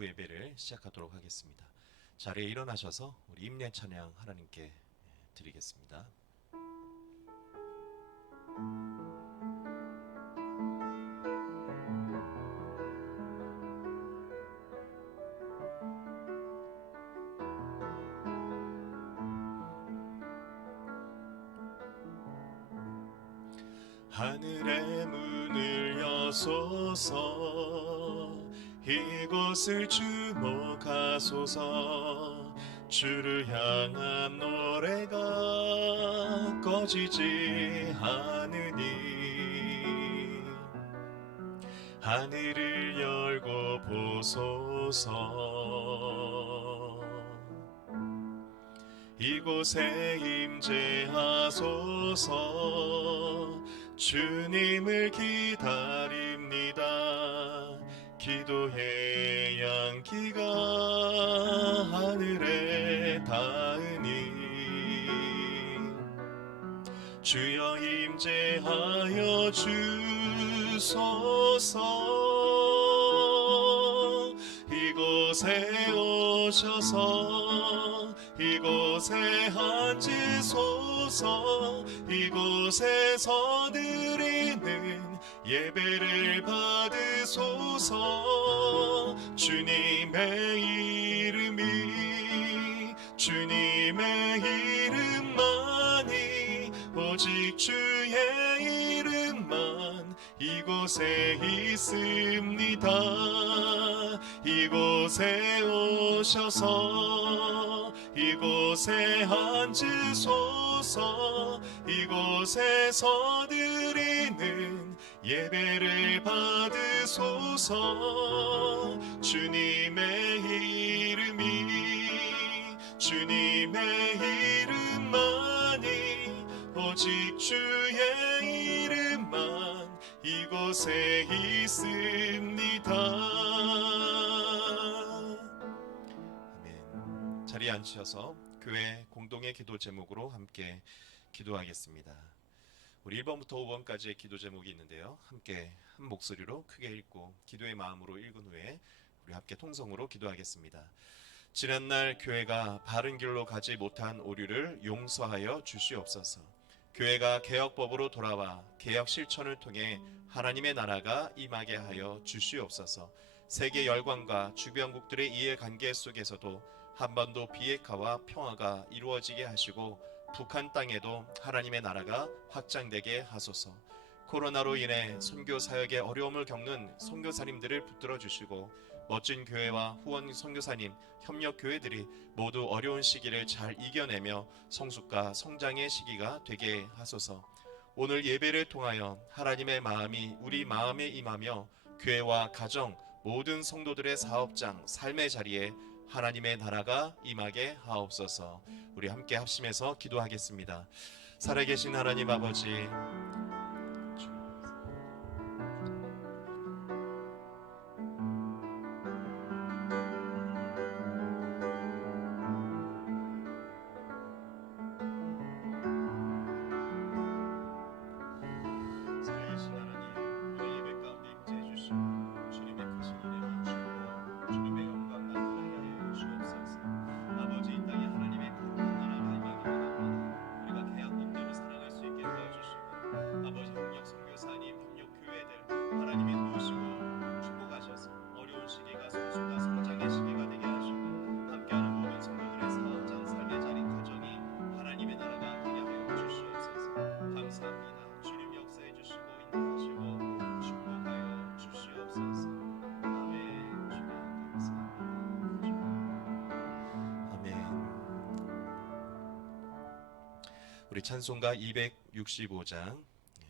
2부 예배를 시작하도록 하겠습니다. 자리에 일어나셔서 우리 임례 찬양 하나님께 드리겠습니다. 하늘의 문을 여소서, 이곳을 주목하소서. 주를 향한 노래가 꺼지지 않으니 하늘을 열고 보소서. 이곳에 임재하소서. 주님을 기다립니다. 기도의 양기가 하늘에 닿으니 주여 임재하여 주소서. 이곳에 오셔서 이곳에 앉으소서. 이곳에서 드리는 예배를 받으소서. 주님의 이름이 주님의 이름만이 오직 주의 이름만 이곳에 있습니다. 이곳에 오셔서 이곳에 앉으소서. 이곳에서 드리는 예배를 받으소서. 주님의 이름이 주님의 이름만이 오직 주의 이름만 이곳에 있습니다. 아멘. 자리에 앉으셔서 교회 공동의 기도 제목으로 함께 기도하겠습니다. 우리 1번부터 5번까지의 기도 제목이 있는데요, 함께 한 목소리로 크게 읽고 기도의 마음으로 읽은 후에 우리 함께 통성으로 기도하겠습니다. 지난날 교회가 바른 길로 가지 못한 오류를 용서하여 주시옵소서. 교회가 개혁법으로 돌아와 개혁 실천을 통해 하나님의 나라가 임하게 하여 주시옵소서. 세계 열강과 주변국들의 이해관계 속에서도 한반도 비핵화와 평화가 이루어지게 하시고 북한 땅에도 하나님의 나라가 확장되게 하소서. 코로나로 인해 선교 사역에 어려움을 겪는 선교사님들을 붙들어 주시고 멋진 교회와 후원 선교사님, 협력 교회들이 모두 어려운 시기를 잘 이겨내며 성숙과 성장의 시기가 되게 하소서. 오늘 예배를 통하여 하나님의 마음이 우리 마음에 임하며 교회와 가정, 모든 성도들의 사업장, 삶의 자리에 하나님의 나라가 임하게 하옵소서. 우리 함께 합심해서 기도하겠습니다. 살아계신 하나님 아버지, 우리 찬송가 265장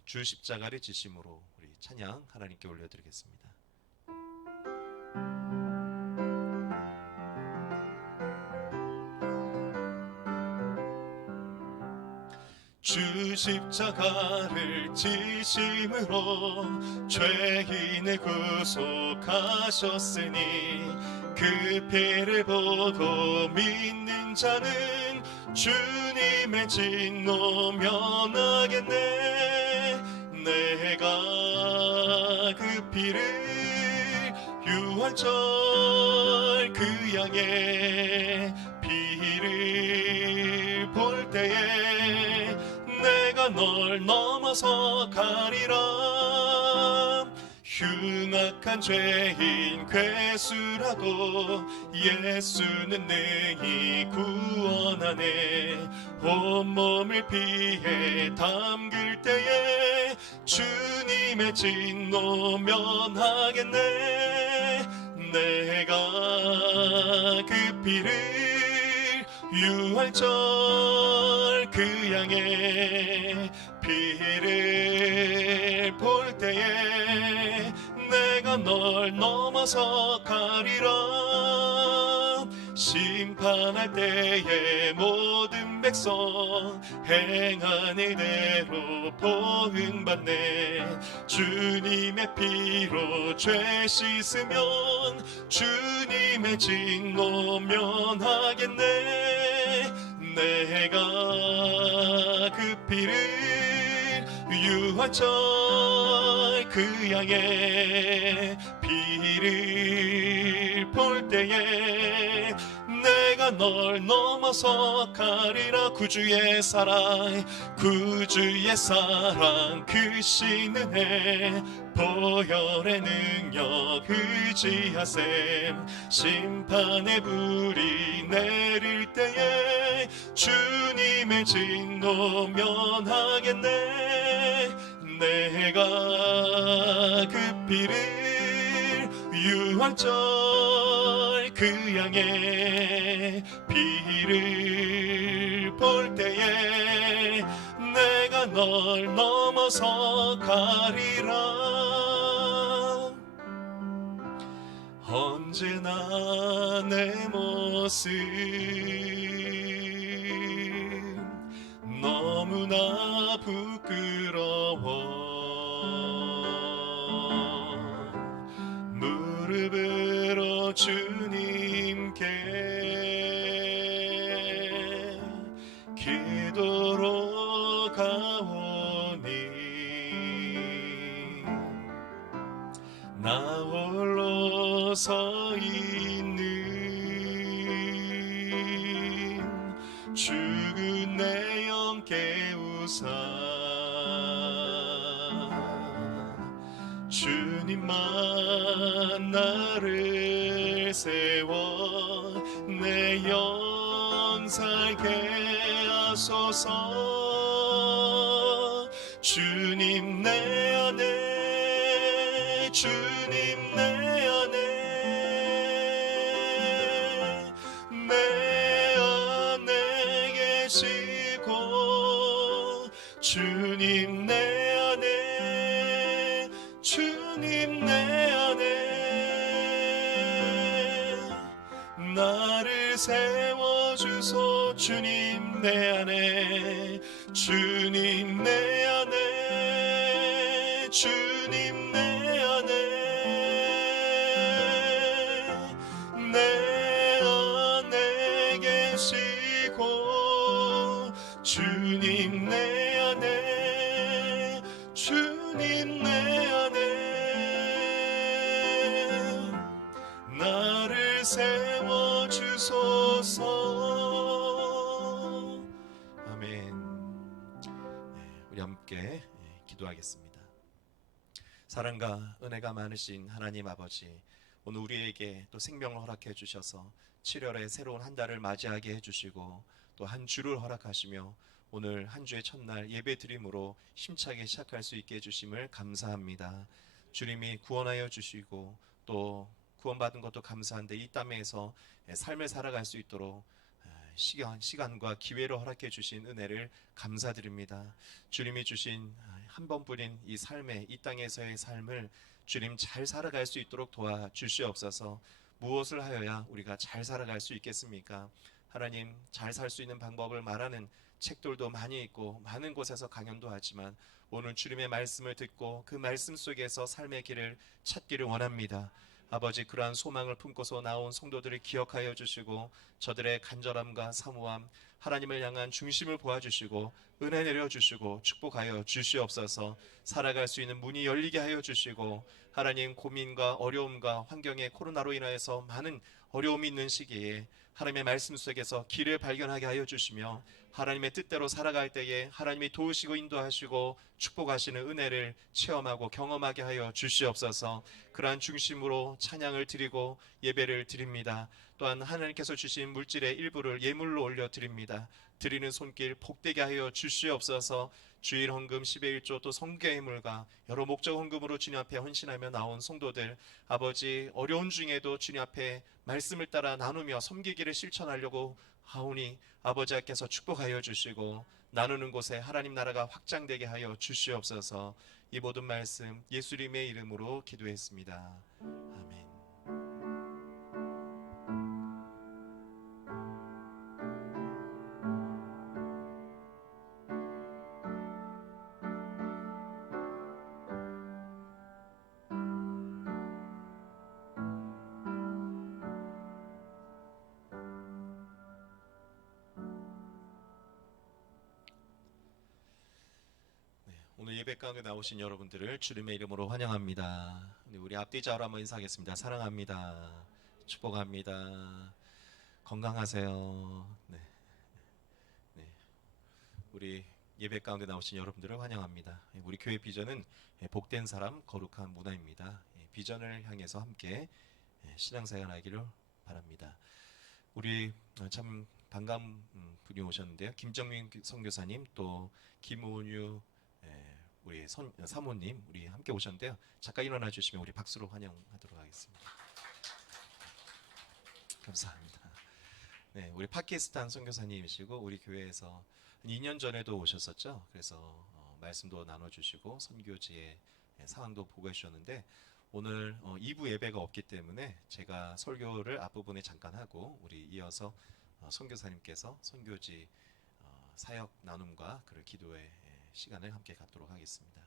주 십자가를 지심으로 우리 찬양 하나님께 올려드리겠습니다. 주 십자가를 지심으로 죄인을 구속하셨으니 그 피를 보고 믿는 자는 주님의 진노 면하겠네. 내가 그 피를 유월절 그 양의 피를 볼 때에 내가 널 넘어서 가리라. 흉악한 죄인 괴수라도 예수는 능히 구원하네. 온몸을 피해 담글 때에 주님의 진노 면하겠네. 내가 그 피를 유월절 그 양의 피를 볼 때에 내가 널 넘어서 가리라. 심판할 때에 모든 백성 행한 일대로 보응받네. 주님의 피로 죄 씻으면 주님의 진노 면하겠네. 내가 그 피를 유월절 그 양의 피를 볼 때에 내가 널 넘어서 가리라. 구주의 사랑 구주의 사랑 그 신은혜 보혈의 능력 의지하셈. 심판의 불이 내릴 때에 주님의 진노 면하겠네. 내가 그 피를 유월절 그 양의 피를 볼 때에 내가 널 넘어서 가리라. 언제나 내 모습 너무나 부끄러워. 무릎으로 주님께 기도로 가오니 나 홀로 서 있는 죽은 내 영 깨우사 주님만 나를 세워 내 영 살게 하소서. 주님 내 안에 주님 내 안에 내 안에 계시고 주님 내 안에 주님 내 안에 나를 세워주소. 주님 내 안에 주님 내 안에 주님 내 안에 내 안에 계시고 주님 내 안에 주님 내 안에 나를 세워주소서. 아멘. 우리 함께 기도하겠습니다. 사랑과 은혜가 많으신 하나님 아버지, 오늘 우리에게 또 생명을 허락해 주셔서 7월의 새로운 한 달을 맞이하게 해주시고 또 한 주를 허락하시며 오늘 한 주의 첫날 예배 드림으로 힘차게 시작할 수 있게 해주심을 감사합니다. 주님이 구원하여 주시고 또 구원받은 것도 감사한데 이 땅에서 삶을 살아갈 수 있도록 시간과 기회를 허락해 주신 은혜를 감사드립니다. 주님이 주신 한 번뿐인 이 삶의 이 땅에서의 삶을 주님 잘 살아갈 수 있도록 도와주시옵소서. 무엇을 하여야 우리가 잘 살아갈 수 있겠습니까? 하나님, 잘 살 수 있는 방법을 말하는 책들도 많이 있고 많은 곳에서 강연도 하지만 오늘 주님의 말씀을 듣고 그 말씀 속에서 삶의 길을 찾기를 원합니다. 아버지, 그러한 소망을 품고서 나온 성도들을 기억하여 주시고 저들의 간절함과 사모함 하나님을 향한 중심을 보아주시고 은혜 내려주시고 축복하여 주시옵소서. 살아갈 수 있는 문이 열리게 하여 주시고 하나님 고민과 어려움과 환경의 코로나로 인하여서 많은 어려움이 있는 시기에 하나님의 말씀 속에서 길을 발견하게 하여 주시며 하나님의 뜻대로 살아갈 때에 하나님이 도우시고 인도하시고 축복하시는 은혜를 체험하고 경험하게 하여 주시옵소서. 그러한 중심으로 찬양을 드리고 예배를 드립니다. 또한 하나님께서 주신 물질의 일부를 예물로 올려드립니다. 드리는 손길 복되게 하여 주시옵소서. 주일 헌금 10의 1조 또 성교예물과 여러 목적 헌금으로 주님 앞에 헌신하며 나온 성도들 아버지 어려운 중에도 주님 앞에 말씀을 따라 나누며 섬기기를 실천하려고 하오니 아버지께서 축복하여 주시고 나누는 곳에 하나님 나라가 확장되게 하여 주시옵소서. 이 모든 말씀 예수님의 이름으로 기도했습니다. 아멘. 오늘 예배 가운데 나오신 여러분들을 주님의 이름으로 환영합니다. 우리 앞뒤자로 한번 인사하겠습니다. 사랑합니다. 축복합니다. 건강하세요. 네, 네. 우리 예배 가운데 나오신 여러분들을 환영합니다. 우리 교회 비전은 복된 사람, 거룩한 문화입니다. 비전을 향해서 함께 신앙생활 하기를 바랍니다. 우리 참 반가운 분이 오셨는데요. 김정민 선교사님 또 김우유 우리 사모님 우리 함께 오셨는데요. 잠깐 일어나 주시면 우리 박수로 환영하도록 하겠습니다. 감사합니다. 네, 우리 파키스탄 선교사님이시고 우리 교회에서 2년 전에도 오셨었죠. 그래서 말씀도 나눠주시고 선교지의 상황도 보고해 주셨는데 오늘 2부 예배가 없기 때문에 제가 설교를 앞부분에 잠깐 하고 우리 이어서 선교사님께서 선교지 사역 나눔과 그를 기도의 시간을 함께 갖도록 하겠습니다.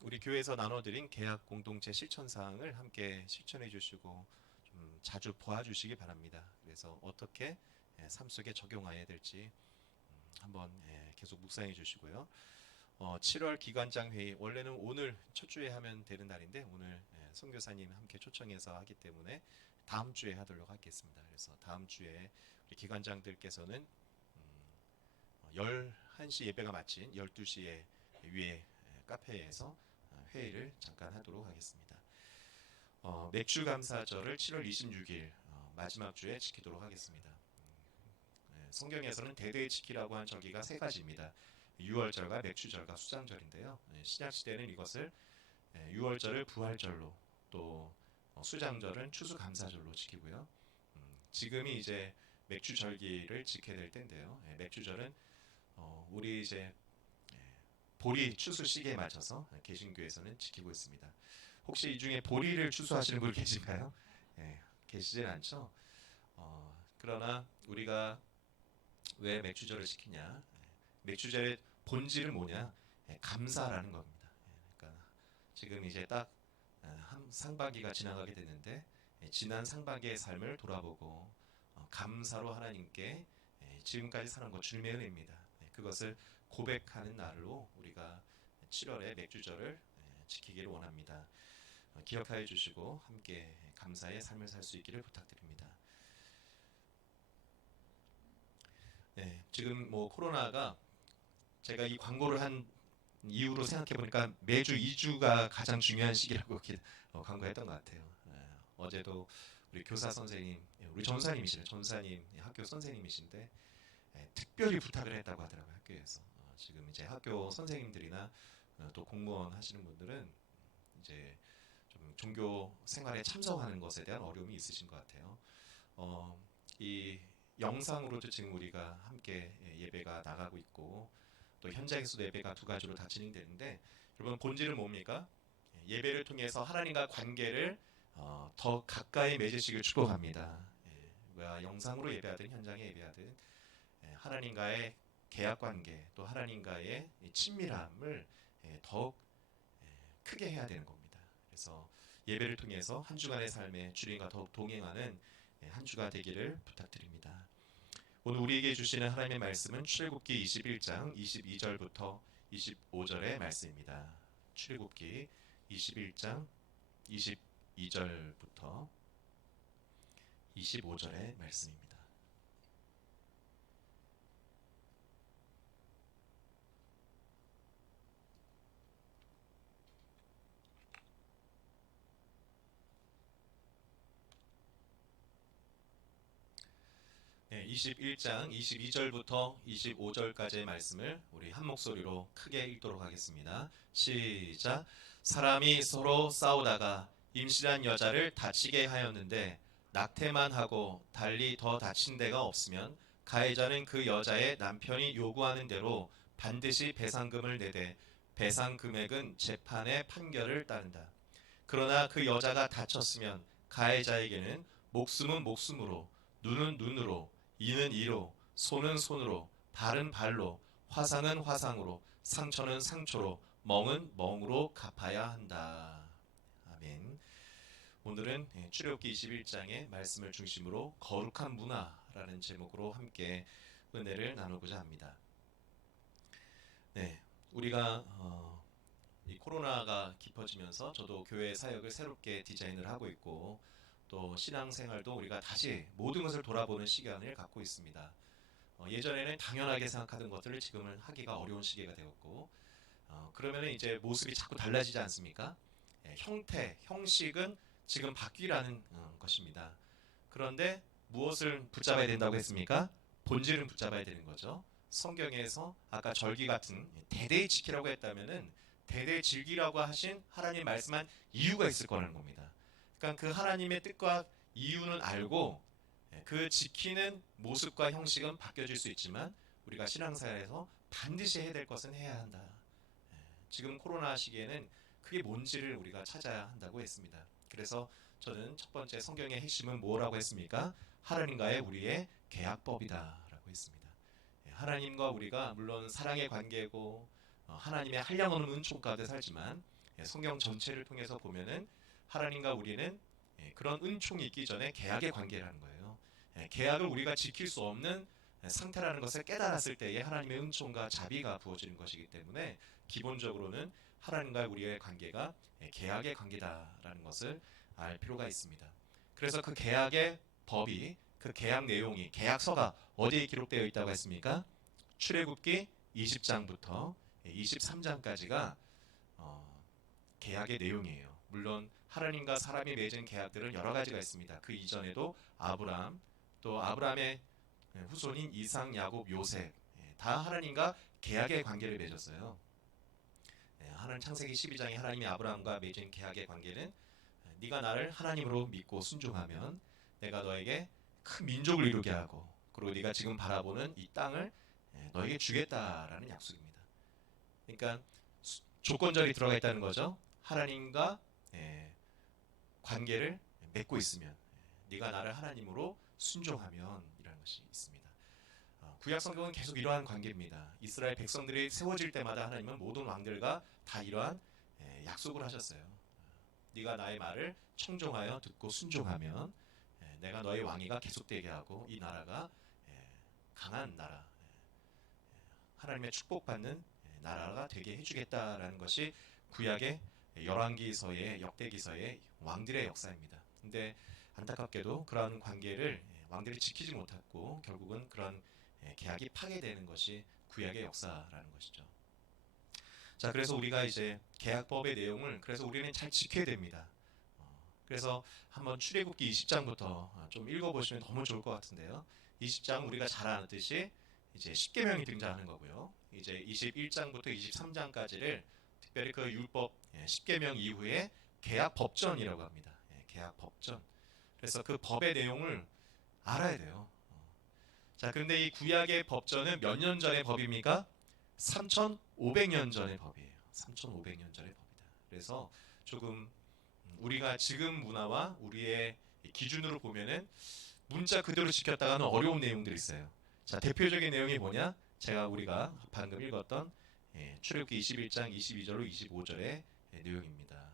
우리 교회에서 나눠드린 계약 공동체 실천 사항을 함께 실천해 주시고 좀 자주 보아주시기 바랍니다. 그래서 어떻게 삶 속에 적용해야 될지 한번 계속 묵상해 주시고요. 7월 기관장 회의 원래는 오늘 첫 주에 하면 되는 날인데 오늘 선교사님 함께 초청해서 하기 때문에 다음 주에 하도록 하겠습니다. 그래서 다음 주에 우리 기관장들께서는 11시 예배가 마친 12시에 위에 카페에서 회의를 잠깐 하도록 하겠습니다. 맥주 감사절을 7월 26일 마지막 주에 지키도록 하겠습니다. 성경에서는 대대의 지키라고 한 절기가 세 가지입니다. 유월절과 맥주절과 수장절인데요. 신약시대는 이것을 유월절을 부활절로 또 수장절은 추수감사절로 지키고요. 지금이 이제 맥주절기를 지켜야 될 때인데요. 맥주절은 우리 이제 보리 추수 시기에 맞춰서 개신교에서는 지키고 있습니다. 혹시 이 중에 보리를 추수하시는 분 계신가요? 계시진 않죠. 그러나 우리가 왜 맥주절을 지키냐? 맥주절의 본질은 뭐냐? 감사라는 겁니다. 그러니까 지금 이제 딱 상반기가 지나가게 되는데 지난 상반기의 삶을 돌아보고 감사로 하나님께 지금까지 살아온 것 주님의 은혜입니다. 그것을 고백하는 날로 우리가 7월의 맥주절을 지키기를 원합니다. 기억하여 주시고 함께 감사의 삶을 살 수 있기를 부탁드립니다. 지금 뭐 코로나가 제가 이 광고를 한 이후로 생각해 보니까 매주 2주가 가장 중요한 시기라고 광고했던 것 같아요. 어제도 우리 교사 선생님, 우리 전사님 학교 선생님이신데 특별히 부탁을 했다고 하더라고요. 학교에서 지금 이제 학교 선생님들이나 또 공무원 하시는 분들은 이제 좀 종교 생활에 참석하는 것에 대한 어려움이 있으신 것 같아요. 이 영상으로도 지금 우리가 함께 예배가 나가고 있고 또 현장에서도 예배가 두 가지로 다 진행되는데 여러분 본질은 뭡니까? 예배를 통해서 하나님과 관계를 더 가까이 맺으시길 축복합니다. 영상으로 예배하든 현장에 예배하든 하나님과의 계약 관계 또 하나님과의 친밀함을 더욱 크게 해야 되는 겁니다. 그래서 예배를 통해서 한 주간의 삶에 주님과 더욱 동행하는 한 주가 되기를 부탁드립니다. 오늘 우리에게 주시는 하나님의 말씀은 출애굽기 21장 22절부터 25절의 말씀입니다. 출애굽기 21장 22절부터 25절의 말씀입니다. 네, 21장 22절부터 25절까지의 말씀을 우리 한 목소리로 크게 읽도록 하겠습니다. 시작. 사람이 서로 싸우다가 임신한 여자를 다치게 하였는데 낙태만 하고 달리 더 다친 데가 없으면 가해자는 그 여자의 남편이 요구하는 대로 반드시 배상금을 내되 배상 금액은 재판의 판결을 따른다. 그러나 그 여자가 다쳤으면 가해자에게는 목숨은 목숨으로, 눈은 눈으로, 이는 이로, 손은 손으로, 발은 발로, 화상은 화상으로, 상처는 상처로, 멍은 멍으로 갚아야 한다. 아멘. 오늘은 출애굽기 21장의 말씀을 중심으로 거룩한 문화라는 제목으로 함께 은혜를 나누고자 합니다. 네, 우리가 이 코로나가 깊어지면서 저도 교회 사역을 새롭게 디자인을 하고 있고 또 신앙생활도 우리가 다시 모든 것을 돌아보는 시간을 갖고 있습니다. 예전에는 당연하게 생각하던 것들을 지금은 하기가 어려운 시기가 되었고 그러면 이제 모습이 자꾸 달라지지 않습니까? 형태, 형식은 지금 바뀌라는 것입니다. 그런데 무엇을 붙잡아야 된다고 했습니까? 본질은 붙잡아야 되는 거죠. 성경에서 아까 절기 같은 대대히 지키라고 했다면은 대대 즐기라고 하신 하나님 말씀한 이유가 있을 거라는 겁니다. 그러니까 그 하나님의 뜻과 이유는 알고 그 지키는 모습과 형식은 바뀌어질 수 있지만 우리가 신앙생활에서 반드시 해야 될 것은 해야 한다. 지금 코로나 시기에는 그게 뭔지를 우리가 찾아야 한다고 했습니다. 그래서 저는 첫 번째 성경의 핵심은 뭐라고 했습니까? 하나님과의 우리의 계약법이다라고 했습니다. 하나님과 우리가 물론 사랑의 관계고 하나님의 한량없는 은총 가운데 살지만 성경 전체를 통해서 보면은 하나님과 우리는 그런 은총이 있기 전에 계약의 관계라는 거예요. 계약을 우리가 지킬 수 없는 상태라는 것을 깨달았을 때에 하나님의 은총과 자비가 부어지는 것이기 때문에 기본적으로는 하나님과 우리의 관계가 계약의 관계다라는 것을 알 필요가 있습니다. 그래서 그 계약의 법이 그 계약 내용이 계약서가 어디에 기록되어 있다고 했습니까? 출애굽기 20장부터 23장까지가 계약의 내용이에요. 물론 하나님과 사람이 맺은 계약들은 여러 가지가 있습니다. 그 이전에도 아브라함, 또 아브라함의 후손인 이삭, 야곱, 요셉 다 하나님과 계약의 관계를 맺었어요. 하나님 창세기 12장에 하나님이 아브라함과 맺은 계약의 관계는 네가 나를 하나님으로 믿고 순종하면 내가 너에게 큰 민족을 이루게 하고 그리고 네가 지금 바라보는 이 땅을 너에게 주겠다라는 약속입니다. 그러니까 조건절이 들어가 있다는 거죠. 하나님과 관계를 맺고 있으면 네가 나를 하나님으로 순종하면 이라는 것이 있습니다. 구약 성경은 계속 이러한 관계입니다. 이스라엘 백성들이 세워질 때마다 하나님은 모든 왕들과 다 이러한 약속을 하셨어요. 네가 나의 말을 청종하여 듣고 순종하면 내가 너의 왕위가 계속되게 하고 이 나라가 강한 나라, 하나님의 축복받는 나라가 되게 해주겠다라는 것이 구약의 열왕기서의 역대기서의 왕들의 역사입니다. 근데 안타깝게도 그런 관계를 왕들이 지키지 못했고 결국은 그런 계약이 파괴되는 것이 구약의 역사라는 것이죠. 자, 그래서 우리가 이제 계약법의 내용을 그래서 우리는 잘 지켜야 됩니다. 그래서 한번 출애굽기 20장부터 좀 읽어보시면 너무 좋을 것 같은데요. 20장은 우리가 잘 아듯이 이제 십계명이 등장하는 거고요. 이제 21장부터 23장까지를 특별히 그 율법 십계명 이후에 계약 법전이라고 합니다. 계약 법전. 그래서 그 법의 내용을 알아야 돼요. 자, 그런데 이 구약의 법전은 몇 년 전의 법입니까? 3,500년 전의 법이에요. 3,500년 전의 법이다. 그래서 조금 우리가 지금 문화와 우리의 기준으로 보면은 문자 그대로 지켰다가는 어려운 내용들이 있어요. 자, 대표적인 내용이 뭐냐? 우리가 방금 읽었던 출애굽기 21장 22절로 25절의 내용입니다.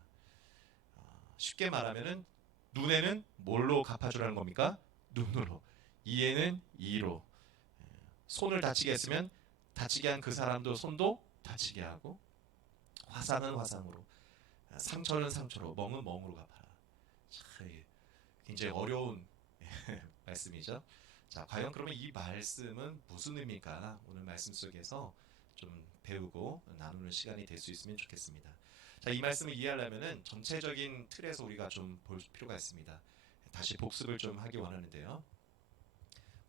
쉽게 말하면은 눈에는 뭘로 갚아주라는 겁니까? 눈으로. 이에는 이로. 손을 다치게 했으면 다치게 한 그 사람도 손도 다치게 하고, 화상은 화상으로, 상처는 상처로, 멍은 멍으로 갚아라. 참, 굉장히 어려운 말씀이죠. 자, 과연 그러면 이 말씀은 무슨 의미일까? 오늘 말씀 속에서 좀 배우고 나누는 시간이 될 수 있으면 좋겠습니다. 자, 이 말씀을 이해하려면은 전체적인 틀에서 우리가 좀 볼 필요가 있습니다. 다시 복습을 좀 하기 원하는데요.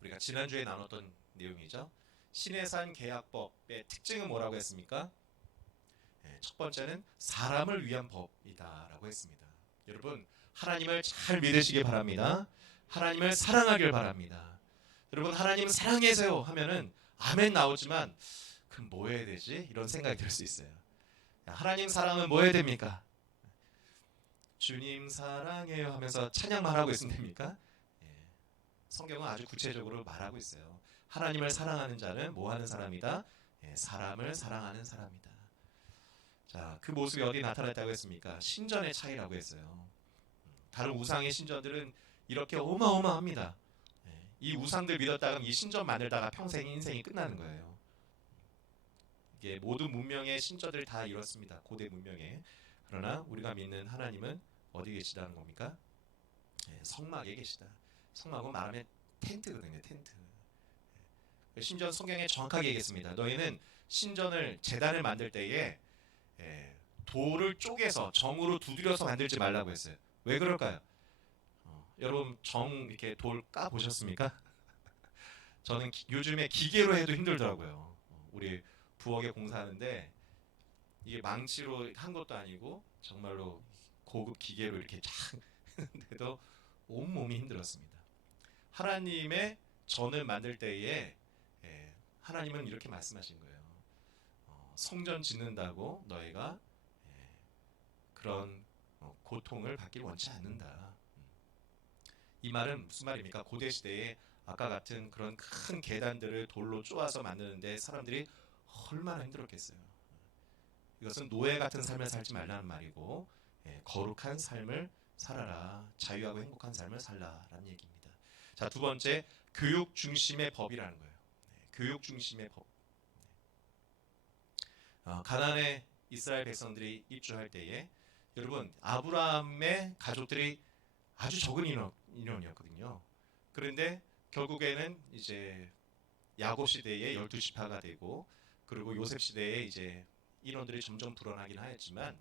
우리가 지난주에 나눴던 내용이죠. 신해산 계약법의 특징은 뭐라고 했습니까? 첫 번째는 사람을 위한 법이다라고 했습니다. 여러분, 하나님을 잘 믿으시기 바랍니다. 하나님을 사랑하길 바랍니다. 여러분, 하나님 사랑해서요 하면은 아멘 나오지만 그럼 뭐 해야 되지? 이런 생각이 들 수 있어요. 하나님 사랑은 뭐 해야 됩니까? 주님 사랑해요 하면서 찬양만 하고 있으면 됩니까? 성경은 아주 구체적으로 말하고 있어요. 하나님을 사랑하는 자는 뭐 하는 사람이다? 사람을 사랑하는 사람이다. 자, 그 모습이 어디 나타났다고 했습니까? 신전의 차이라고 했어요. 다른 우상의 신전들은 이렇게 어마어마합니다. 이 우상들 믿었다가 이 신전 만들다가 평생 인생이 끝나는 거예요. 이게 모든 문명의 신전들 다 이렇습니다. 고대 문명에. 그러나 우리가 믿는 하나님은 어디 계시다는 겁니까? 성막에 계시다. 성막은 말하면 텐트거든요. 텐트. 신전 성경에 정확하게 얘기했습니다. 너희는 신전을 제단을 만들 때에 돌을 쪼개서 정으로 두드려서 만들지 말라고 했어요. 왜 그럴까요? 여러분 정 이렇게 돌 까 보셨습니까? 저는 요즘에 기계로 해도 힘들더라고요. 우리 부엌에 공사하는데 이게 망치로 한 것도 아니고 정말로 고급 기계로 이렇게 쫙 했는데도 온몸이 힘들었습니다. 하나님의 전을 만들 때에 하나님은 이렇게 말씀하신 거예요. 성전 짓는다고 너희가 그런 고통을 받길 원치 않는다. 이 말은 무슨 말입니까? 고대 시대에 아까 같은 그런 큰 계단들을 돌로 쪼아서 만드는데 사람들이 얼마나 힘들었겠어요. 이것은 노예 같은 삶을 살지 말라는 말이고 거룩한 삶을 살아라. 자유하고 행복한 삶을 살라라는 얘기입니다. 자, 두 번째, 교육 중심의 법이라는 거예요. 교육 중심의 법. 가나안의 이스라엘 백성들이 입주할 때에 여러분 아브라함의 가족들이 아주 적은 인원이었거든요. 그런데 결국에는 이제 야곱 시대에 12지파가 되고 그리고 요셉 시대에 이제 인원들이 점점 불어나긴 하였지만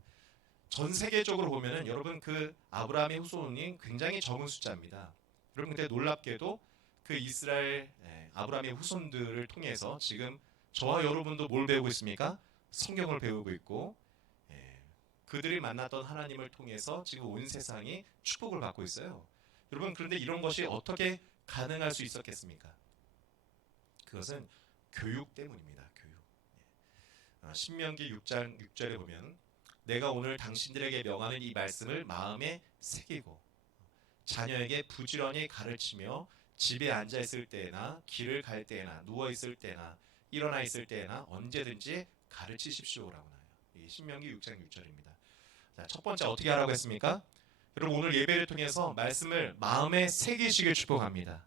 전 세계적으로 보면은 여러분 그 아브라함의 후손이 굉장히 적은 숫자입니다. 여러분 근데 놀랍게도 그 이스라엘 아브라함의 후손들을 통해서 지금 저와 여러분도 뭘 배우고 있습니까? 성경을 배우고 있고 그들이 만났던 하나님을 통해서 지금 온 세상이 축복을 받고 있어요. 여러분 그런데 이런 것이 어떻게 가능할 수 있었겠습니까? 그것은 교육 때문입니다. 교육. 신명기 6장 6절에 보면 내가 오늘 당신들에게 명하는 이 말씀을 마음에 새기고 자녀에게 부지런히 가르치며 집에 앉아 있을 때나 길을 갈 때나 누워 있을 때나 일어나 있을 때나 언제든지 가르치십시오라고 나와요. 이 신명기 6장 6절입니다. 자, 첫 번째 어떻게 하라고 했습니까? 여러분 오늘 예배를 통해서 말씀을 마음에 새기시길 축복합니다.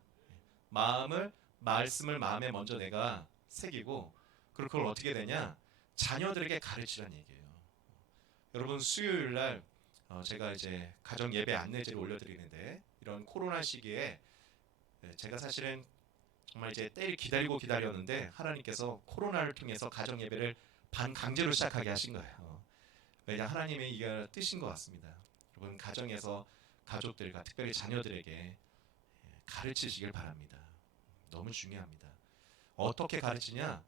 말씀을 마음에 먼저 내가 새기고 그리고 그걸 어떻게 되냐? 자녀들에게 가르치라는 얘기예요. 여러분 수요일 날 제가 이제 가정 예배 안내지를 올려드리는데 이런 코로나 시기에 제가 사실은 정말 이제 때를 기다렸는데 하나님께서 코로나를 통해서 가정 예배를 반강제로 시작하게 하신 거예요. 왜냐 하나님의 이게 뜻인 것 같습니다. 여러분 가정에서 가족들과 특별히 자녀들에게 가르치시길 바랍니다. 너무 중요합니다. 어떻게 가르치냐?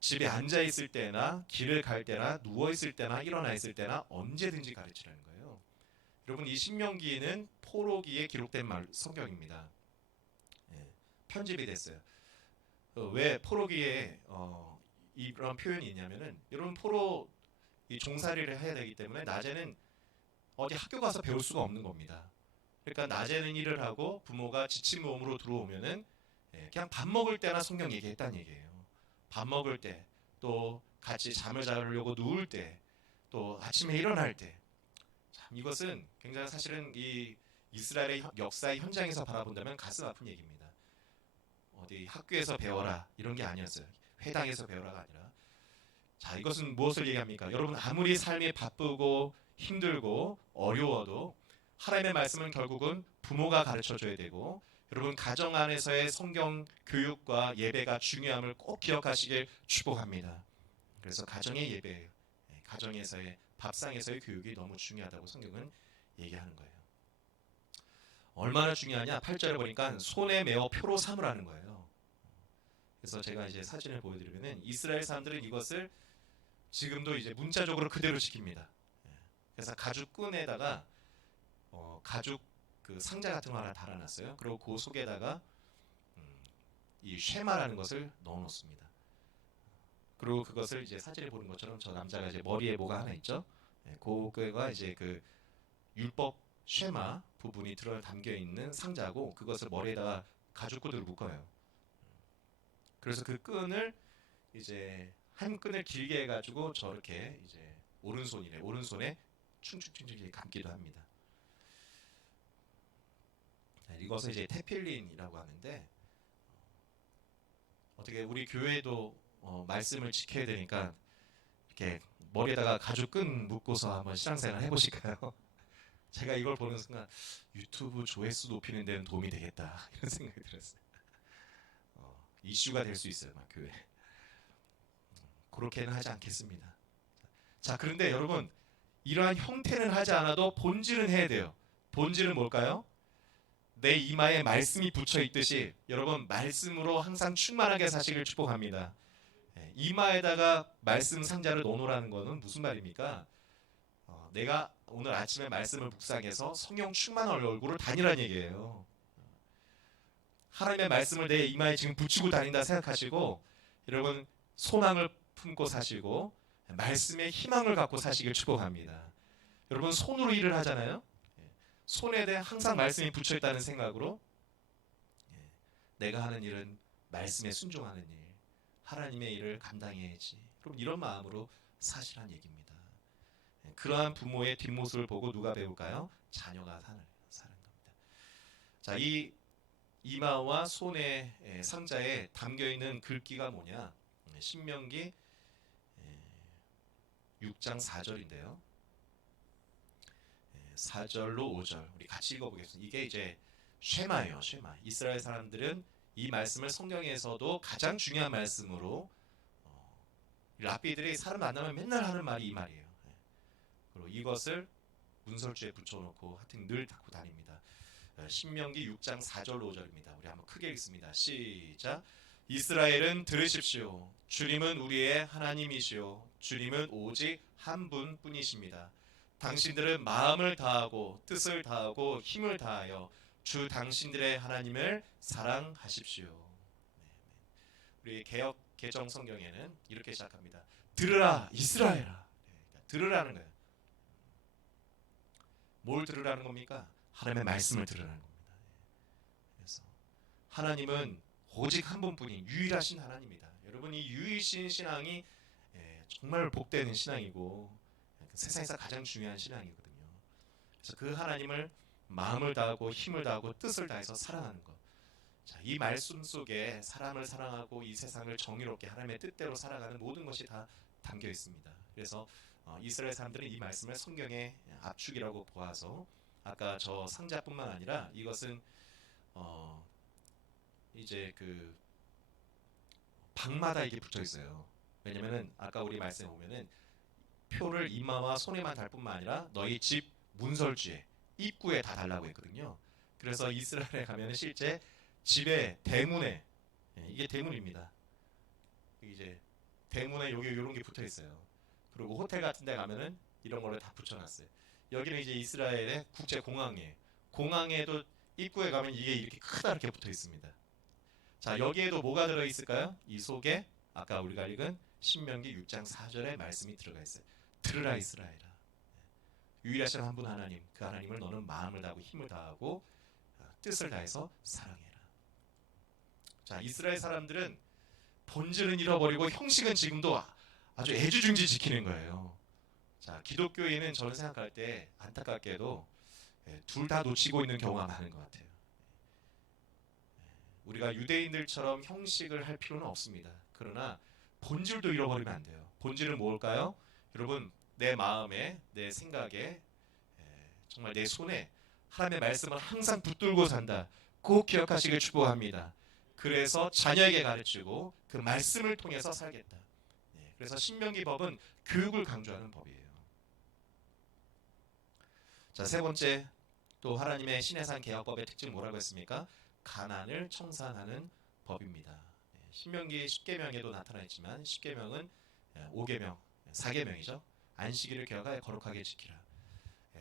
집에 앉아 있을 때나 길을 갈 때나 누워 있을 때나 일어나 있을 때나 언제든지 가르치라는 거예요. 여러분 이 신명기는 포로기에 기록된 성경입니다. 편집이 됐어요. 왜 포로기에 이런 표현이 있냐면은 여러분 포로 이 종살이를 해야 되기 때문에 낮에는 어디 학교 가서 배울 수가 없는 겁니다. 그러니까 낮에는 일을 하고 부모가 지친 몸으로 들어오면은 그냥 밥 먹을 때나 성경 얘기했다는 얘기예요. 밥 먹을 때, 또 같이 잠을 자려고 누울 때, 또 아침에 일어날 때. 참 이것은 굉장히 사실은 이 이스라엘의 역사의 현장에서 바라본다면 가슴 아픈 얘기입니다. 어디 학교에서 배워라 이런 게 아니었어요. 회당에서 배워라가 아니라. 자, 이것은 무엇을 얘기합니까? 여러분, 아무리 삶이 바쁘고 힘들고 어려워도 하나님의 말씀은 결국은 부모가 가르쳐 줘야 되고, 여러분 가정 안에서의 성경 교육과 예배가 중요함을 꼭 기억하시길 축복합니다. 그래서 가정의 예배, 가정에서의 밥상에서의 교육이 너무 중요하다고 성경은 얘기하는 거예요. 얼마나 중요하냐? 8절에 보니까 손에 메어 표로 삼으라는 거예요. 그래서 제가 이제 사진을 보여드리면은 이스라엘 사람들은 이것을 지금도 이제 문자적으로 그대로 시킵니다. 그래서 가죽 끈에다가 가죽 그 상자 같은 거 하나 달아놨어요. 그리고 그 속에다가 이 쉐마라는 것을 넣어놓습니다. 그리고 그것을 이제 사진에 보는 것처럼 저 남자가 이제 머리에 뭐가 하나 있죠. 그거가 이제 그 율법 쉐마 부분이 들어 담겨 있는 상자고, 그것을 머리에다가 가죽 끈으로 묶어요. 그래서 그 끈을 이제 한 끈을 길게 해가지고 저렇게 이제 오른손에 충충충충 감기도 합니다. 이것을 이제 테필린이라고 하는데, 어떻게 우리 교회도 말씀을 지켜야 되니까 이렇게 머리에다가 가죽 끈 묶고서 한번 신앙생활 해보실까요? 제가 이걸 보는 순간 유튜브 조회수 높이는 데는 도움이 되겠다 이런 생각이 들었어요. 이슈가 될 수 있어요, 막 교회. 그렇게는 하지 않겠습니다. 자, 그런데 여러분, 이러한 형태는 하지 않아도 본질은 해야 돼요. 본질은 뭘까요? 내 이마에 말씀이 붙여 있듯이 여러분 말씀으로 항상 충만하게 사시길 축복합니다. 이마에다가 말씀 상자를 넣어놓으라는 것은 무슨 말입니까? 내가 오늘 아침에 말씀을 묵상해서 성령 충만한 얼굴을 다니라는 얘기예요. 하나님의 말씀을 내 이마에 지금 붙이고 다닌다 생각하시고, 여러분 소망을 품고 사시고 말씀의 희망을 갖고 사시길 축복합니다. 여러분 손으로 일을 하잖아요. 손에 대해 항상 말씀이 붙여 있다는 생각으로 내가 하는 일은 말씀에 순종하는 일, 하나님의 일을 감당해야지. 여러분 이런 마음으로 사시란 얘기입니다. 그러한 부모의 뒷모습을 보고 누가 배울까요? 자녀가 사는 겁니다. 자, 이 이마와 손의 상자에 담겨 있는 글귀가 뭐냐? 신명기 6장 4절인데요. 4절로 5절 우리 같이 읽어보겠습니다. 이게 이제 쉐마예요. 쉐마. 이스라엘 사람들은 이 말씀을 성경에서도 가장 중요한 말씀으로, 랍비들이 사람 만나면 맨날 하는 말이 이 말이에요. 그리고 이것을 문설주에 붙여놓고 하여튼 늘 갖고 다닙니다. 신명기 6장 4절로 5절입니다. 우리 한번 크게 읽습니다. 시작. 이스라엘은 들으십시오. 주님은 우리의 하나님이시오. 주님은 오직 한 분뿐이십니다. 당신들은 마음을 다하고 뜻을 다하고 힘을 다하여 주 당신들의 하나님을 사랑하십시오. 우리 개역 개정 성경에는 이렇게 시작합니다. 들으라 이스라엘아. 들으라는 거예요. 뭘 들으라는 겁니까? 하나님의 말씀을 들으라는 겁니다. 그래서 하나님은 오직 한 분뿐인 유일하신 하나님이다. 여러분 이 유일신 신앙이 정말 복되는 신앙이고 세상에서 가장 중요한 신앙이거든요. 그래서 그 하나님을 마음을 다하고 힘을 다하고 뜻을 다해서 사랑하는 것. 자, 이 말씀 속에 사람을 사랑하고 이 세상을 정의롭게 하나님의 뜻대로 살아가는 모든 것이 다 담겨 있습니다. 그래서 이스라엘 사람들은 이 말씀을 성경의 압축이라고 보아서, 아까 저 상자뿐만 아니라 이것은 이제 그 방마다 이게 붙어 있어요. 왜냐면은 아까 우리 말씀에 보면은 표를 이마와 손에만 달 뿐만 아니라 너희 집 문설주에 입구에 다 달라고 했거든요. 그래서 이스라엘에 가면은 실제 집의 대문에, 이게 대문입니다. 이제 대문에 여기 이런 게 붙어 있어요. 그리고 호텔 같은 데 가면은 이런 거를 다 붙여놨어요. 여기는 이제 이스라엘의 국제 공항이에요. 공항에도 입구에 가면 이게 이렇게 크다랗게 붙어 있습니다. 자, 여기에도 뭐가 들어 있을까요? 이 속에 아까 우리가 읽은 신명기 6장 4절의 말씀이 들어가 있어요. 들으라 이스라엘아. 유일하신 한 분 하나님, 그 하나님을 너는 마음을 다하고 힘을 다하고 뜻을 다해서 사랑해라. 자, 이스라엘 사람들은 본질은 잃어버리고 형식은 지금도 아주 애지중지 지키는 거예요. 자, 기독교인은 저는 생각할 때 안타깝게도 둘 다 놓치고 있는 경우가 많은 것 같아요. 우리가 우리가 유대인들처럼 형식을 할 필요는 없습니다. 그러나 본질도 잃어버리면 안 돼요. 본질은 뭘까요? 여러분, 내 마음에, 내 생각에, 정말 내 손에 하나님의 말씀을 항상 붙들고 산다. 꼭 기억하시길 축복합니다. 그래서 자녀에게 가르치고 그 말씀을 통해서 살겠다. 그래서 신명기 법은 교육을 강조하는 법이에요. 자, 세 번째, 또 하나님의 신해산 개혁법의 특징 뭐라고 했습니까? 가난을 청산하는 법입니다. 신명기 10계명에도 나타나 있지만 10계명은 5계명, 4계명이죠. 안식일을 개혁하여 거룩하게 지키라.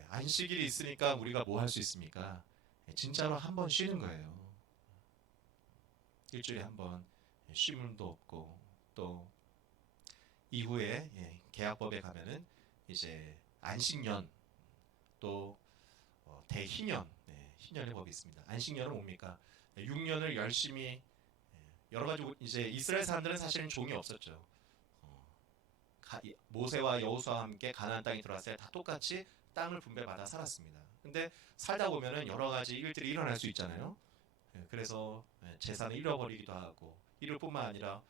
안식일이 있으니까 우리가 뭐 할 수 있습니까? 진짜로 한 번 쉬는 거예요. 일주일에 한 번 쉼도 없고, 또 이후에 개혁법에 가면은 이제 안식년, 또 대희년, 희년의 법이 있습니다. 안식년은 뭡니까? 6년을 열심히 여러 가지, 이제 이스라엘 사람들은 사실은 종이 없었죠. 모세와 여호수아와 함께 가나안 땅에 들어왔을 때 다 똑같이 땅을 분배받아 살았습니다. 근데 살다 보면은 여러 가지 일들이 일어날 수 있잖아요. 그래서 재산을 잃어버리기도 하고, 잃을 뿐만 아니라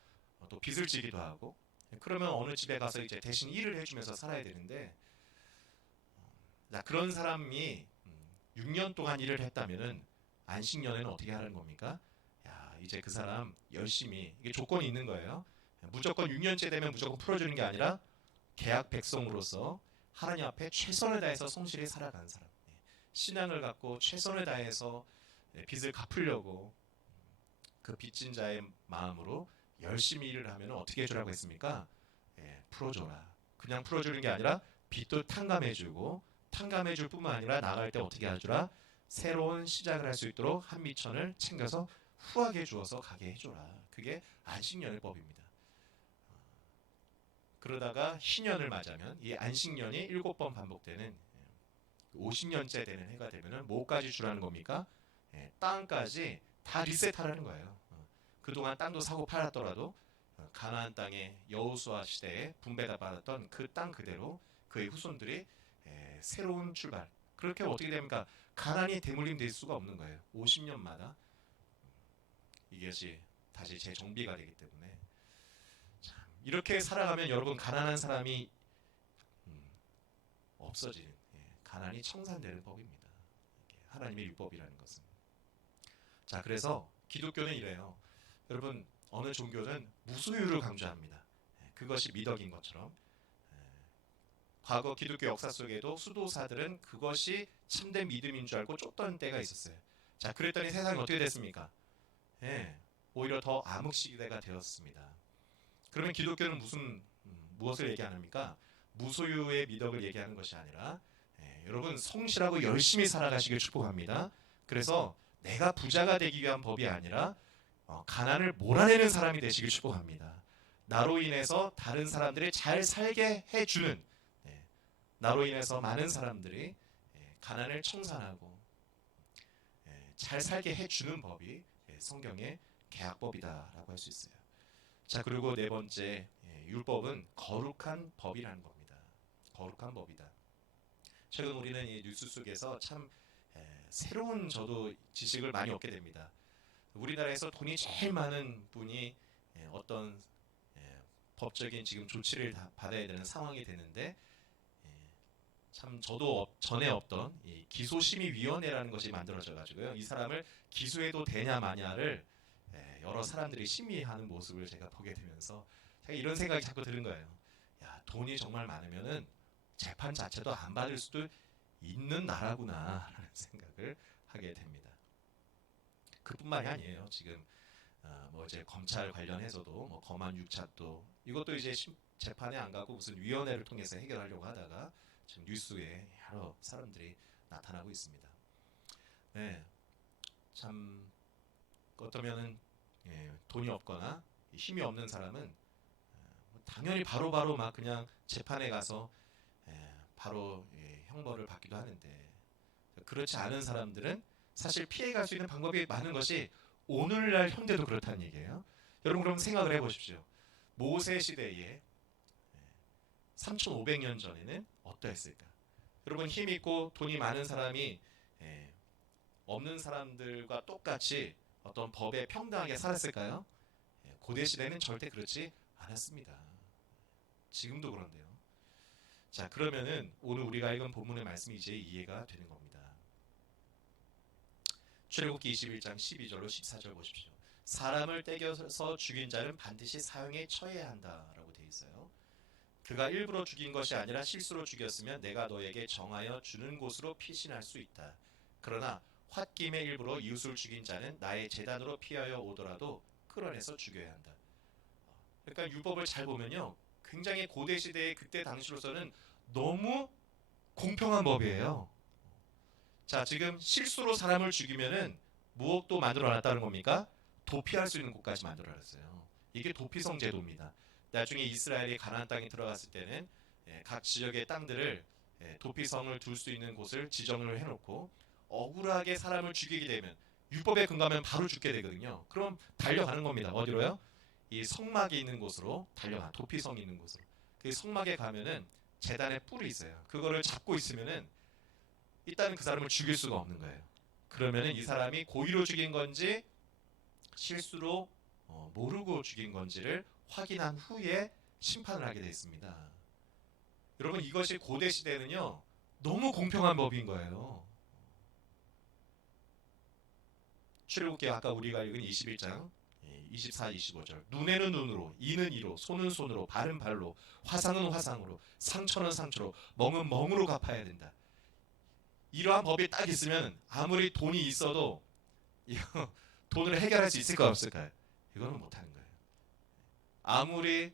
또 빚을 지기도 하고, 그러면 어느 집에 가서 이제 대신 일을 해주면서 살아야 되는데, 그런 사람이 6년 동안 일을 했다면은 안식년에는 어떻게 하는 겁니까? 야, 이제 그 사람 열심히, 이게 조건이 있는 거예요. 무조건 6년째 되면 무조건 풀어주는 게 아니라 계약 백성으로서 하나님 앞에 최선을 다해서 성실히 살아가는 사람, 신앙을 갖고 최선을 다해서 빚을 갚으려고 그 빚진 자의 마음으로 열심히 일을 하면 어떻게 해주라고 했습니까? 풀어줘라. 그냥 풀어주는 게 아니라 빚도 탕감해주고, 탕감해줄 뿐만 아니라 나갈 때 어떻게 해주라? 새로운 시작을 할 수 있도록 한 미천을 챙겨서 후하게 주어서 가게 해줘라. 그게 안식년의 법입니다. 그러다가 희년을 맞으면 이 안식년이 7번 반복되는 50년째 되는 해가 되면은 뭐까지 주라는 겁니까? 땅까지 다 리셋하라는 거예요. 그동안 땅도 사고 팔았더라도 가나안 땅의 여호수아 시대에 분배다 받았던 그 땅 그대로 그의 후손들이 새로운 출발. 그렇게 어떻게 됩니까? 가난이 대물림 될 수가 없는 거예요. 50년마다 이것이 다시 재정비가 되기 때문에, 이렇게 살아가면 여러분, 가난한 사람이 없어지는, 가난이 청산되는 법입니다. 하나님의 율법이라는 것은. 자, 그래서 기독교는 이래요. 여러분, 어느 종교는 무소유를 강조합니다. 그것이 미덕인 것처럼, 과거 기독교 역사 속에도 수도사들은 그것이 참된 믿음인 줄 알고 쫓던 때가 있었어요. 자, 그랬더니 세상이 어떻게 됐습니까? 오히려 더 암흑시대가 되었습니다. 그러면 기독교는 무엇을 얘기합니까? 무소유의 미덕을 얘기하는 것이 아니라, 여러분, 성실하고 열심히 살아가시길 축복합니다. 그래서 내가 부자가 되기 위한 법이 아니라 가난을 몰아내는 사람이 되시길 축복합니다. 나로 인해서 다른 사람들이 잘 살게 해주는, 나로 인해서 많은 사람들이 가난을 청산하고 잘 살게 해주는 법이 성경의 계약법이다라고 할 수 있어요. 자, 그리고 네 번째, 율법은 거룩한 법이라는 겁니다. 거룩한 법이다. 최근 우리는 이 뉴스 속에서 참 새로운 저도 지식을 많이 얻게 됩니다. 우리나라에서 돈이 제일 많은 분이 어떤 법적인 지금 조치를 받아야 되는 상황이 되는데, 참 저도 전에 없던 이 기소심의위원회라는 것이 만들어져 가지고요, 이 사람을 기소해도 되냐 마냐를 여러 사람들이 심의하는 모습을 제가 보게 되면서 제가 이런 생각이 자꾸 드는 거예요. 야, 돈이 정말 많으면은 재판 자체도 안 받을 수도 있는 나라구나라는 생각을 하게 됩니다. 그뿐만이 아니에요. 지금 뭐 이제 검찰 관련해서도 뭐 검안 육착도, 이것도 이제 재판에 안 가고 무슨 위원회를 통해서 해결하려고 하다가 지금 뉴스에 여러 사람들이 나타나고 있습니다. 참 어떠면은 돈이 없거나 힘이 없는 사람은 당연히 바로바로 막 그냥 재판에 가서 바로 형벌을 받기도 하는데, 그렇지 않은 사람들은 사실 피해갈 수 있는 방법이 많은 것이 오늘날 현대도 그렇다는 얘기예요. 여러분, 그럼 생각을 해보십시오. 모세 시대에 3,500년 전에는 어떠했을까? 여러분, 힘 있고 돈이 많은 사람이 없는 사람들과 똑같이 어떤 법에 평등하게 살았을까요? 고대 시대는 절대 그렇지 않았습니다. 지금도 그런데요. 자, 그러면은 오늘 우리가 읽은 본문의 말씀이 이제 이해가 되는 겁니다. 출애굽기 21장 12절로 14절 보십시오. 사람을 떼겨서 죽인 자는 반드시 사형에 처해야 한다라고 되어 있어요. 그가 일부러 죽인 것이 아니라 실수로 죽였으면 내가 너에게 정하여 주는 곳으로 피신할 수 있다. 그러나 홧김에 일부러 이웃을 죽인 자는 나의 제단으로 피하여 오더라도 끌어내서 죽여야 한다. 그러니까 율법을 잘 보면요, 굉장히 고대 시대의 그때 당시로서는 너무 공평한 법이에요. 자, 지금 실수로 사람을 죽이면은 무엇도 만들어놨다는 겁니까? 도피할 수 있는 곳까지 만들어놨어요. 이게 도피성 제도입니다. 나중에 이스라엘이 가나안 땅에 들어갔을 때는 각 지역의 땅들을 도피성을 둘 수 있는 곳을 지정을 해놓고 억울하게 사람을 죽이게 되면 율법에 근거하면 바로 죽게 되거든요. 그럼 달려가는 겁니다. 어디로요? 이 성막이 있는 곳으로 달려가. 도피성이 있는 곳으로. 그 성막에 가면은 제단에 뿔이 있어요. 그거를 잡고 있으면은 일단은 그 사람을 죽일 수가 없는 거예요. 그러면은 이 사람이 고의로 죽인 건지 실수로 모르고 죽인 건지를 확인한 후에 심판을 하게 되어 있습니다. 여러분, 이것이 고대 시대는요 너무 공평한 법인 거예요. 출애굽기 아까 우리가 읽은 21장 24, 25절. 눈에는 눈으로, 이는 이로, 손은 손으로, 발은 발로, 화상은 화상으로, 상처는 상처로, 멍은 멍으로 갚아야 된다. 이러한 법이 딱 있으면 아무리 돈이 있어도 이거 돈을 해결할 수 있을까 없을까요? 이거는 못하는 거예요. 아무리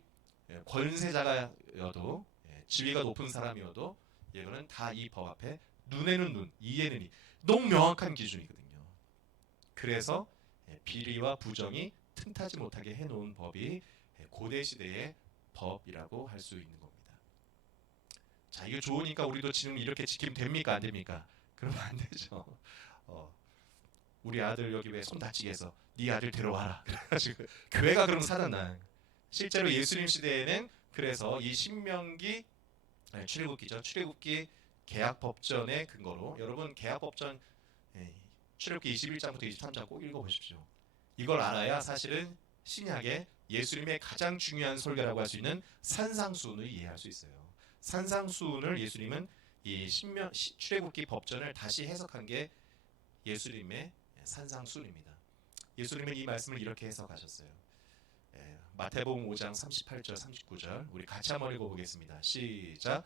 권세자가여도 지위가 높은 사람이어도 이거는 다 이 법 앞에 눈에는 눈, 이에는 이, 너무 명확한 기준이거든요. 그래서 비리와 부정이 틈타지 못하게 해놓은 법이 고대 시대의 법이라고 할 수 있는 겁니다. 자, 이거 좋으니까 우리도 지금 이렇게 지키면 됩니까? 안 됩니까? 그러면 안 되죠. 우리 아들 여기 왜 손 다치게 해서 네 아들 데려와라. 그래가지고 교회가 그럼 살았나? 실제로 예수님 시대에는 그래서 이 신명기 출애굽기죠. 출애굽기 계약법전의 근거로 여러분 계약법전 출애굽기 21장부터 23장 꼭 읽어보십시오. 이걸 알아야 사실은 신약의 예수님의 가장 중요한 설교라고 할 수 있는 산상수훈을 이해할 수 있어요. 산상수훈을 예수님은 이 출애굽기 법전을 다시 해석한 게 예수님의 산상수훈입니다. 예수님은 이 말씀을 이렇게 해석하셨어요. 마태복음 5장 38절 39절 우리 같이 한번 읽어보겠습니다. 시작.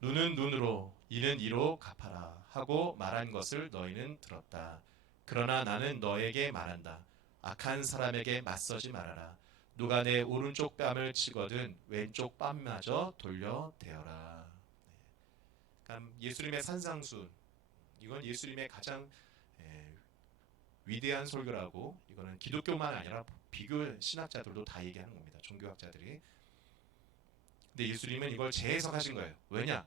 눈은 눈으로 이는 이로 갚아라 하고 말한 것을 너희는 들었다. 그러나 나는 너에게 말한다. 악한 사람에게 맞서지 말아라. 누가 내 오른쪽 뺨을 치거든 왼쪽 뺨마저 돌려대어라. 그러니까 예수님의 산상수훈, 이건 예수님의 가장 위대한 설교라고, 이거는 기독교만 아니라 비교 신학자들도 다 얘기하는 겁니다. 종교학자들이. 근데 예수님은 이걸 재해석하신 거예요. 왜냐?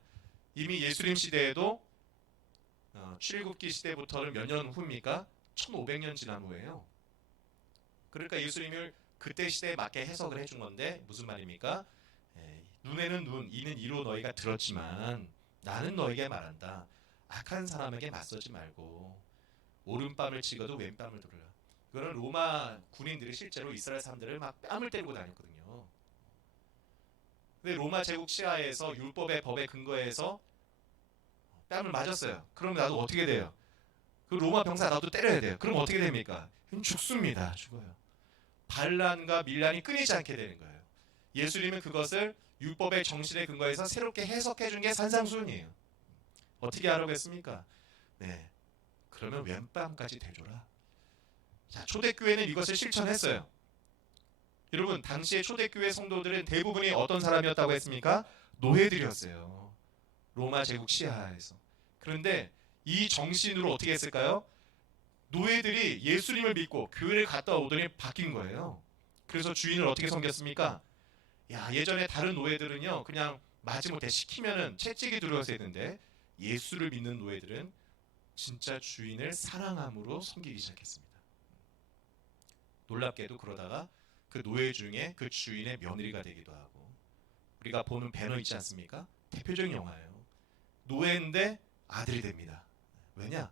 이미 예수님 시대에도 출애굽기 시대부터는 몇 년 후입니까? 1500년 지난 후예요. 그러니까 예수님을 그때 시대에 맞게 해석을 해준 건데 무슨 말입니까? 눈에는 눈, 이는 이로 너희가 들었지만 나는 너에게 말한다. 악한 사람에게 맞서지 말고 오른뺨을 치고도 왼뺨을 돌려라. 이거는 로마 군인들이 실제로 이스라엘 사람들을 막 뺨을 때리고 다녔거든요. 근데 로마 제국 시하에서 율법의 법에 근거해서 뺨을 맞았어요. 그럼 나도 어떻게 돼요? 그 로마 병사 나도 때려야 돼요. 그럼 어떻게 됩니까? 죽습니다. 죽어요. 반란과 밀란이 끊이지 않게 되는 거예요. 예수님은 그것을 율법의 정신에 근거해서 새롭게 해석해 준 게 산상수훈이에요. 어떻게 하라고했습니까? 네, 그러면 왼뺨까지 대줘라. 자, 초대교회는 이것을 실천했어요. 여러분, 당시의 초대교회 성도들은 대부분이 어떤 사람이었다고 했습니까? 노예들이었어요. 로마 제국 시하에서. 그런데 이 정신으로 어떻게 했을까요? 노예들이 예수님을 믿고 교회를 갔다 오더니 바뀐 거예요. 그래서 주인을 어떻게 섬겼습니까? 야, 예전에 다른 노예들은요, 그냥 마지못해 시키면은 채찍이 들어와서 했는데 예수를 믿는 노예들은 진짜 주인을 사랑함으로 섬기기 시작했습니다. 놀랍게도 그러다가 그 노예 중에 그 주인의 며느리가 되기도 하고, 우리가 보는 배너 있지 않습니까? 대표적인 영화예요. 노예인데 아들이 됩니다. 왜냐?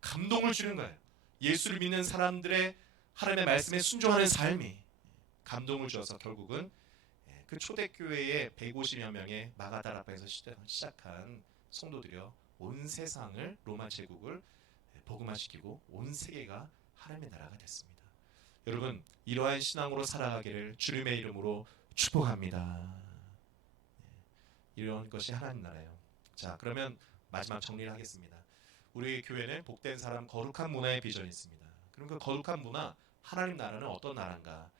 감동을 주는 거예요. 예수를 믿는 사람들의 하나님의 말씀에 순종하는 삶이 감동을 주어서 결국은 그 초대교회의 150여 명의 마가다라파에서 시작한 성도들이요, 온 세상을, 로마 제국을 복음화시키고 온 세계가 하나님의 나라가 됐습니다. 여러분, 이러한 신앙으로 살아가기를 주님의 이름으로 축복합니다. 이런 것이 하나님 나라예요. 자, 그러면 마지막 정리를 하겠습니다. 우리 교회는 복된 사람, 거룩한 문화의 비전이 있습니다. 그럼 그 거룩한 문화, 하나님 나라는 어떤 나라인가?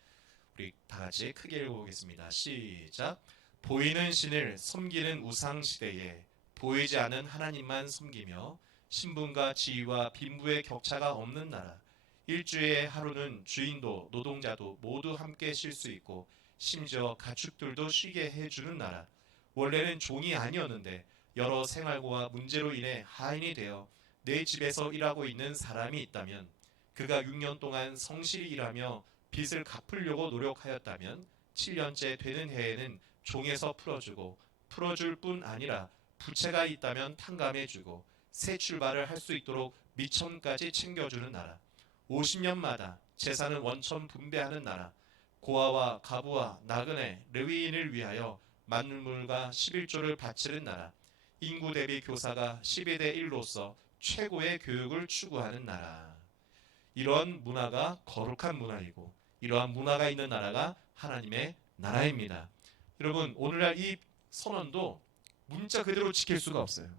우리 다 같이 크게 읽어보겠습니다. 시작. 보이는 신을 섬기는 우상 시대에 보이지 않은 하나님만 섬기며 신분과 지위와 빈부의 격차가 없는 나라. 일주의 하루는 주인도 노동자도 모두 함께 쉴 수 있고 심지어 가축들도 쉬게 해주는 나라. 원래는 종이 아니었는데 여러 생활고와 문제로 인해 하인이 되어 내 집에서 일하고 있는 사람이 있다면, 그가 6년 동안 성실히 일하며 빚을 갚으려고 노력하였다면 7년째 되는 해에는 종에서 풀어줄 뿐 아니라 부채가 있다면 탕감해주고 새 출발을 할 수 있도록 미천까지 챙겨주는 나라. 50년마다 재산은 원천 분배하는 나라. 고아와 가부와 나그네, 레위인을 위하여 만물과 11조를 바치는 나라. 인구 대비 교사가 12대 1로서 최고의 교육을 추구하는 나라. 이런 문화가 거룩한 문화이고 이러한 문화가 있는 나라가 하나님의 나라입니다. 여러분, 오늘날 이 선언도 문자 그대로 지킬 수가 없어요.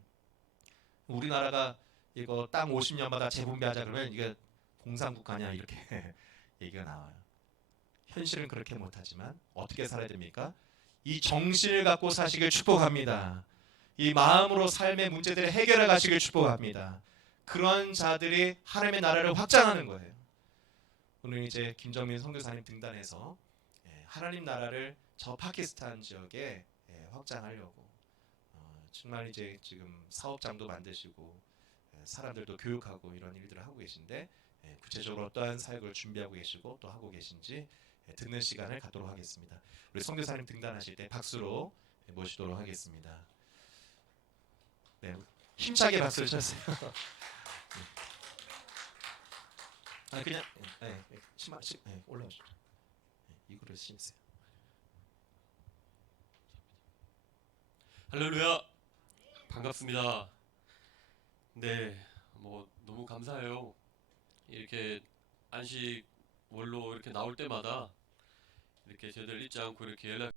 우리나라가 이거 땅 50년마다 재분배하자 그러면 이게 공산국가냐 이렇게 얘기가 나와요. 현실은 그렇게 못하지만 어떻게 살아야 됩니까? 이 정신을 갖고 사시길 축복합니다. 이 마음으로 삶의 문제들을 해결해 가시길 축복합니다. 그런 자들이 하나님의 나라를 확장하는 거예요. 오늘 이제 김정민 선교사님 등단해서 하나님 나라를 저 파키스탄 지역에 확장하려고 정말 이제 지금 사업장도 만드시고 사람들도 교육하고 이런 일들을 하고 계신데, 구체적으로 어떠한 사역을 준비하고 계시고 또 하고 계신지 듣는 시간을 갖도록 하겠습니다. 우리 선교사님 등단하실 때 박수로 모시도록 하겠습니다. 네, 힘차게 박수를 쳤어요. 그냥 올라오시죠. 이 그릇 심으세요. 할렐루야, 반갑습니다. 네, 너무 감사해요. 이렇게 안식 월로 이렇게 나올 때마다 이렇게 저희들 잊지 않고 이렇게 연락